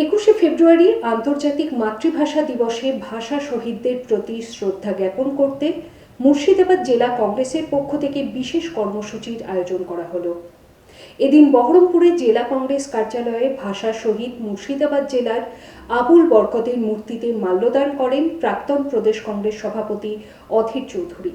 21শে ফেব্রুয়ারি আন্তর্জাতিক মাতৃভাষা দিবসে ভাষা শহীদদের প্রতি শ্রদ্ধা জ্ঞাপন করতে মুর্শিদাবাদ জেলা কংগ্রেসের পক্ষ থেকে বিশেষ কর্মসূচির আয়োজন করা হলো। এদিন বহরমপুরে জেলা কংগ্রেস কার্যালয়ে ভাষা শহীদ মুর্শিদাবাদ জেলার আবুল বরকতের মূর্তিতে মাল্যদান করেন প্রাক্তন প্রদেশ কংগ্রেস সভাপতি অধীর চৌধুরী।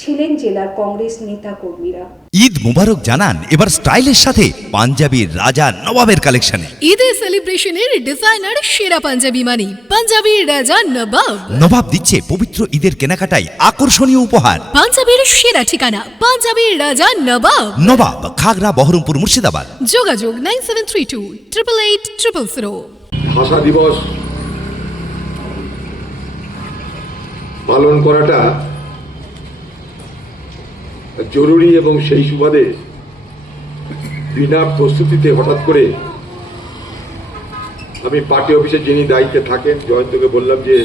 ছিলেন জেলার কংগ্রেস নেতা কর্মীরা। ঈদ মুবারক জানান এবার স্টাইলের সাথে পাঞ্জাবির রাজা নবাবের কালেকশনে। ঈদের সেলিব্রেশনের ডিজাইনার সেরা পাঞ্জাবি মানি পাঞ্জাবির রাজা নবাব। নবাব দিচ্ছে পবিত্র ঈদের কেনাকাটায় আকর্ষণীয় উপহার। পাঞ্জাবির সেরা ঠিকানা পাঞ্জাবির রাজা নবাব। নবাব, খাগড়া, বহরমপুর, মুর্শিদাবাদ। যোগাযোগ 9732 888 000। ভাষা দিবস পালন করাটা জরুরি এবং সেই সুবাদে বিনা প্রস্তুতিতে হঠাৎ করে আমি পার্টি অফিসে যিনি দায়িত্বে থাকেন জয়ন্তকে বললাম যে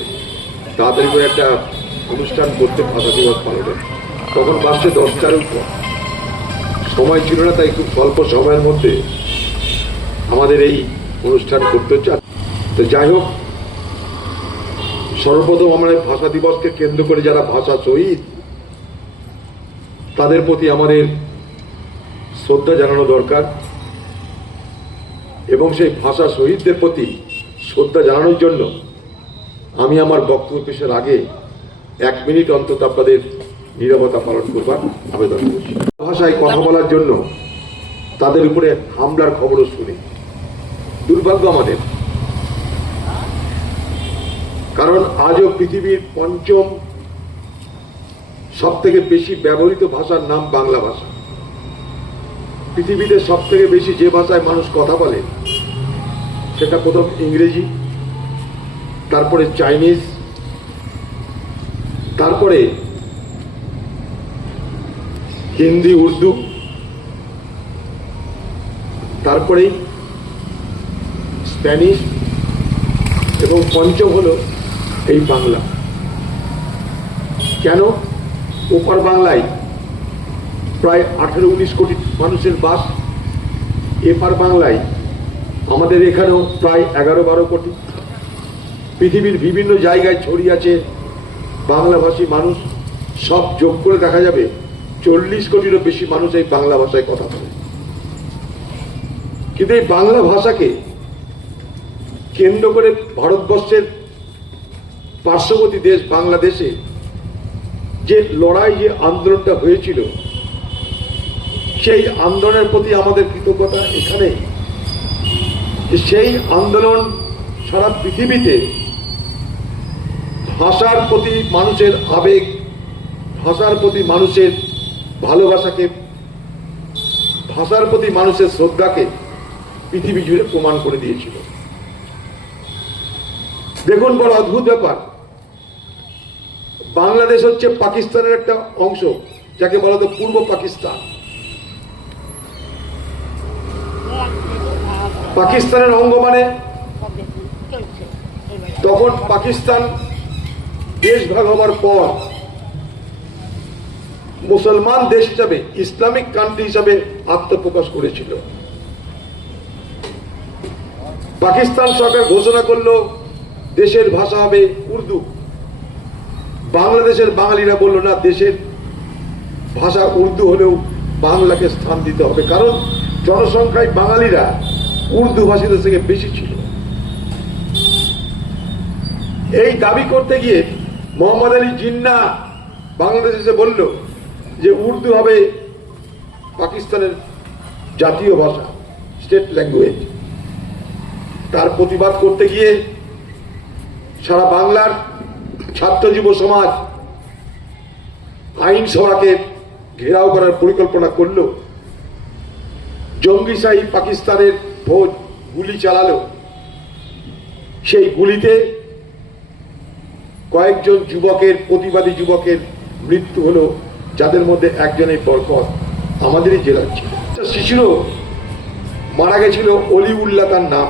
তাড়াতাড়ি করে একটা অনুষ্ঠান করতে ভাষা দিবস পালনের। তখন বাসছে 10টার উপর, সময় ছিল না, তাই খুব স্বল্প সময়ের মধ্যে আমাদের এই অনুষ্ঠান করতে হচ্ছে। তো যাই হোক, সর্বপ্রথম আমরা ভাষা দিবসকে কেন্দ্র করে যারা ভাষা শহীদ তাদের প্রতি আমাদের শ্রদ্ধা জানানো দরকার এবং সেই ভাষা শহীদদের প্রতি শ্রদ্ধা জানানোর জন্য আমি আমার বক্তব্য পেশের আগে 1 মিনিট অন্তত আপনাদের নীরবতা পালন করবার আবেদন করছি। ভাষায় কথা বলার জন্য তাদের উপরে হামলার খবরও শুনি। দুর্ভাগ্য আমাদের, কারণ আজও পৃথিবীর 5ম সব থেকে বেশি ব্যবহৃত ভাষার নাম বাংলা ভাষা। পৃথিবীতে সব থেকে বেশি যে ভাষায় মানুষ কথা বলে সেটা প্রথম ইংরেজি, তারপরে চাইনিজ, তারপরে হিন্দি, উর্দু, তারপরেই স্প্যানিশ এবং 5ম হলো এই বাংলা। কেন? ওপার বাংলায় প্রায় 18-19 কোটি মানুষের বাস, এপার বাংলায় আমাদের এখানেও প্রায় 11-12 কোটি। পৃথিবীর বিভিন্ন জায়গায় ছড়িয়ে আছে বাংলাভাষী মানুষ, সব যোগ করে দেখা যাবে 40 কোটিরও বেশি মানুষ এই বাংলা ভাষায় কথা বলে। কিন্তু এই বাংলা ভাষাকে কেন্দ্র করে ভারতবর্ষের পার্শ্ববর্তী দেশ বাংলাদেশে যে লড়াই, যে আন্দোলনটা হয়েছিল, সেই আন্দোলনের প্রতি আমাদের কৃতজ্ঞতা এখানে। সেই আন্দোলন সারা পৃথিবীতে ভাষার প্রতি মানুষের আবেগ, ভাষার প্রতি মানুষের ভালোবাসাকে, ভাষার প্রতি মানুষের শ্রদ্ধাকে পৃথিবী জুড়ে প্রমাণ করে দিয়েছিল। দেখুন, বড় অদ্ভুত ব্যাপার, বাংলাদেশ হচ্ছে পাকিস্তানের একটা অংশ, যাকে বলা হতো পূর্ব পাকিস্তান। পাকিস্তানের অঙ্গ মানে তখন পাকিস্তান দেশ ভাগ হবার পর মুসলমান দেশ হিসাবে, ইসলামিক কান্ট্রি হিসাবে আত্মপ্রকাশ করেছিল। পাকিস্তান সরকার ঘোষণা করলো দেশের ভাষা হবে উর্দু। বাংলাদেশের বাঙালিরা বলল না, দেশের ভাষা উর্দু হলেও বাংলাকে স্থান দিতে হবে, কারণ জনসংখ্যায় বাঙালিরা উর্দু ভাষীদের থেকে বেশি ছিল। এই দাবি করতে গিয়ে মোহাম্মদ আলী জিন্নাহ বাংলাদেশে এসে বলল যে উর্দু হবে পাকিস্তানের জাতীয় ভাষা, স্টেট ল্যাঙ্গুয়েজ। তার প্রতিবাদ করতে গিয়ে সারা বাংলার ছাত্র যুব সমাজ আইনসভাকে ঘেরাও করার পরিকল্পনা করল। জঙ্গিশাহী পাকিস্তানের ফৌজ গুলি চালালো। সেই গুলিতে কয়েকজন যুবকের, প্রতিবাদী যুবকের মৃত্যু হলো, যাদের মধ্যে একজনের বরকত আমাদেরই জেলার ছিল। শিশুরও মারা গেছিল, অলিউল্লাহ তার নাম।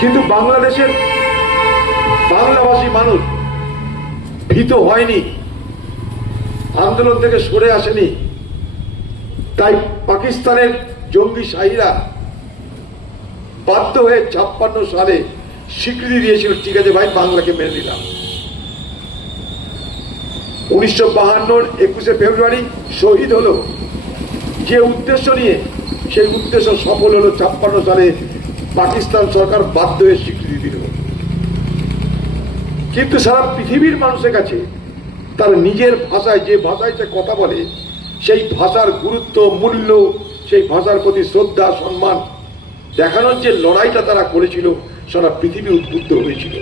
কিন্তু বাংলাদেশের বাংলাভাষী মানুষ ভীত হয়নি, আন্দোলন থেকে সরে আসেনি। তাই পাকিস্তানের জঙ্গি শাহীরা বাধ্য হয়ে 56 সালে স্বীকৃতি দিয়েছিল, ঠিক আছে ভাই বাংলাকে মেনে নিলাম। 1952 21শে ফেব্রুয়ারি শহীদ হলো যে উদ্দেশ্য নিয়ে, সেই উদ্দেশ্য সফল হলো। 56 সালে পাকিস্তান সরকার বাধ্য হয়ে স্বীকৃতি দিল। কিন্তু সারা পৃথিবীর মানুষের কাছে তার নিজের ভাষায়, যে ভাষায় সে কথা বলে, সেই ভাষার গুরুত্ব, মূল্য, সেই ভাষার প্রতি শ্রদ্ধা সম্মান দেখানোর যে লড়াইটা তারা করেছিল, সারা পৃথিবী উদ্বুদ্ধ হয়েছিল।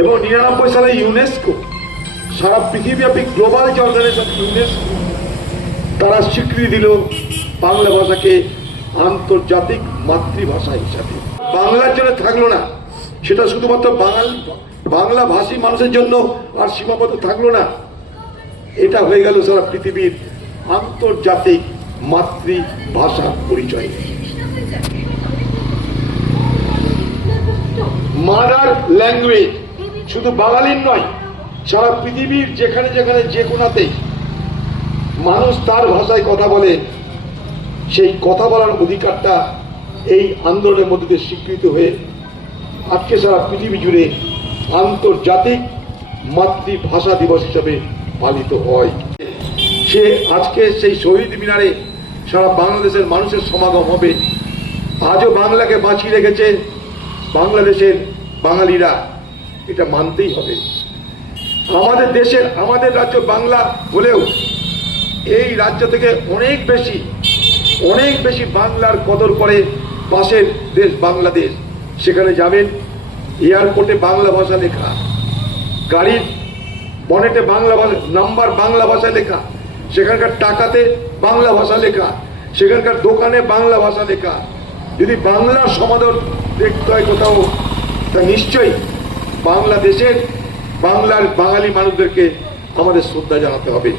এবং 99 সালে ইউনেস্কো, সারা পৃথিবীব্যাপী গ্লোবাল যে অর্গানাইজেশন ইউনেস্কো, তারা স্বীকৃতি দিল বাংলা ভাষাকে আন্তর্জাতিক মাতৃভাষা হিসাবে। বাংলার জন্য থাকলো না, সেটা শুধুমাত্র বাংলা ভাষী মানুষের জন্য আর সীমাবদ্ধ থাকলো না, এটা হয়ে গেল সারা পৃথিবীর আন্তর্জাতিক মাতৃভাষা পরিচয়। মাদার ল্যাঙ্গুয়েজ শুধু বাঙালির নয়, সারা পৃথিবীর যেখানে যেখানে যে কোনাতেই মানুষ তার ভাষায় কথা বলে, সেই কথা বলার অধিকারটা এই আন্দোলনের মধ্যে দিয়ে স্বীকৃত হয়ে আজকে সারা পৃথিবী জুড়ে আন্তর্জাতিক মাতৃভাষা দিবস হিসাবে পালিত হয়। সে আজকে সেই শহীদ মিনারে সারা বাংলাদেশের মানুষের সমাগম হবে। আজও বাংলাকে বাঁচিয়ে রেখেছে বাংলাদেশের বাঙালিরা, এটা মানতেই হবে। আমাদের দেশের, আমাদের রাজ্য বাংলা হলেও এই রাজ্য থেকে অনেক বেশি বাংলার কদর করে পাশের দেশ বাংলাদেশ। সেখানে যাবেন, এয়ারপোর্টে বাংলা ভাষা লেখা, গাড়ির বনেটে বাংলা ভাষা নাম্বার বাংলা ভাষায় লেখা, সেখানকার টাকাতে বাংলা ভাষা লেখা, সেখানকার দোকানে বাংলা ভাষা লেখা। যদি বাংলার সমাদর দেখতে হয় কোথাও, তা নিশ্চয়ই বাংলাদেশের বাংলার বাঙালি মানুষদেরকে আমাদের শ্রদ্ধা জানাতে হবে,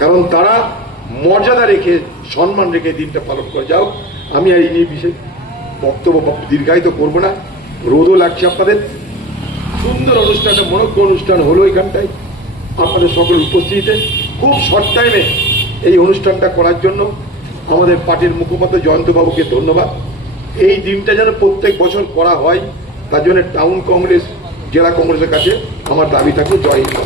কারণ তারা মর্যাদা রেখে, সম্মান রেখে দিনটা পালন করে। যাও, আমি আর এই নিয়ে বিশেষ বক্তব্য দীর্ঘায়িত করবো না, রোদও লাগছে আপনাদের। সুন্দর অনুষ্ঠানটা, মনোজ্ঞ অনুষ্ঠান হলো এখানটায় আপনাদের সকলের উপস্থিতিতে। খুব শর্ট টাইমে এই অনুষ্ঠানটা করার জন্য আমাদের পার্টির মুখপাত্র জয়ন্তবাবুকে ধন্যবাদ। এই দিনটা যেন প্রত্যেক বছর করা হয়, তার জন্য টাউন কংগ্রেস, জেলা কংগ্রেসের কাছে আমার দাবি থাকলো। জয় হিন্দ।